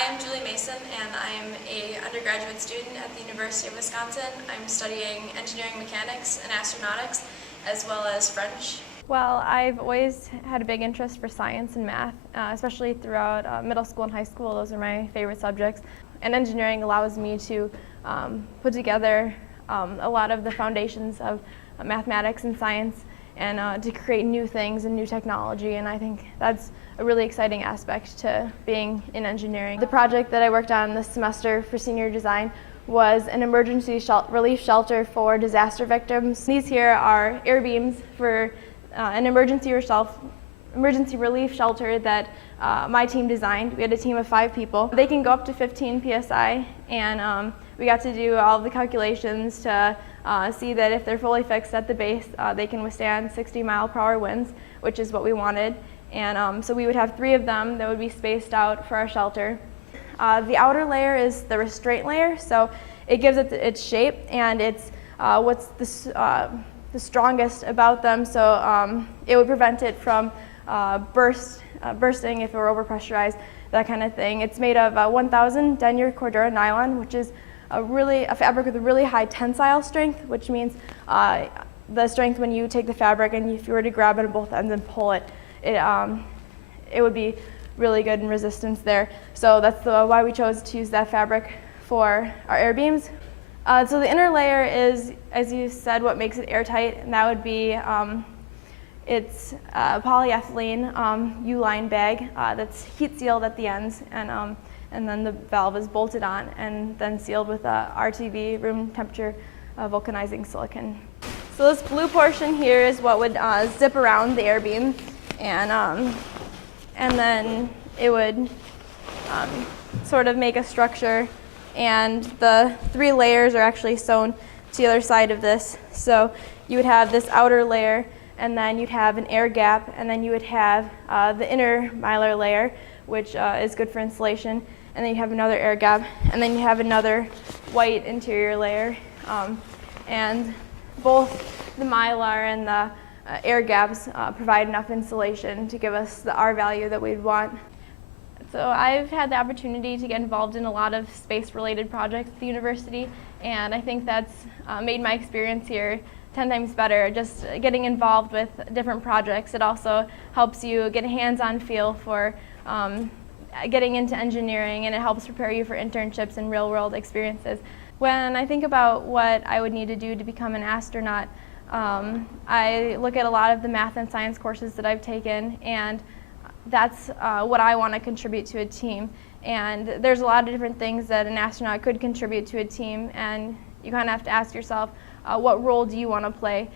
I am Julie Mason, and I am an undergraduate student at the University of Wisconsin. I'm studying engineering mechanics and astronautics, as well as French. Well, I've always had a big interest for science and math, especially throughout middle school and high school. Those are my favorite subjects. And engineering allows me to put together a lot of the foundations of mathematics and science and to create new things and new technology, and I think that's a really exciting aspect to being in engineering. The project that I worked on this semester for senior design was an emergency relief shelter for disaster victims. These here are air beams for an emergency relief shelter that my team designed. We had a team of 5 people. They can go up to 15 psi, and we got to do all of the calculations to see that if they're fully fixed at the base, they can withstand 60-mile-per-hour winds, which is what we wanted. And so we would have 3 of them that would be spaced out for our shelter. The outer layer is the restraint layer, so it gives it its shape, and it's what's the strongest about them, so it would prevent it from bursting if it were overpressurized, that kind of thing. It's made of 1,000 denier Cordura nylon, which is a fabric with a really high tensile strength, which means the strength when you take the fabric and if you were to grab it at both ends and pull it, it would be really good in resistance there. So that's why we chose to use that fabric for our air beams. So the inner layer is, as you said, what makes it airtight, and that would be it's a polyethylene U-line bag that's heat sealed at the ends, and then the valve is bolted on and then sealed with a RTV, room temperature vulcanizing silicon. So this blue portion here is what would zip around the air beam, and then it would sort of make a structure, and the 3 layers are actually sewn to the other side of this. So you would have this outer layer, and then you'd have an air gap, and then you would have the inner mylar layer, which is good for insulation, and then you have another air gap, and then you have another white interior layer. And both the mylar and the air gaps provide enough insulation to give us the R value that we'd want. So I've had the opportunity to get involved in a lot of space-related projects at the university, and I think that's made my experience here 10 times better. Just getting involved with different projects, it also helps you get a hands-on feel for getting into engineering, and it helps prepare you for internships and real-world experiences. When I think about what I would need to do to become an astronaut, I look at a lot of the math and science courses that I've taken, and that's what I want to contribute to a team. And there's a lot of different things that an astronaut could contribute to a team, and you kind of have to ask yourself, what role do you want to play?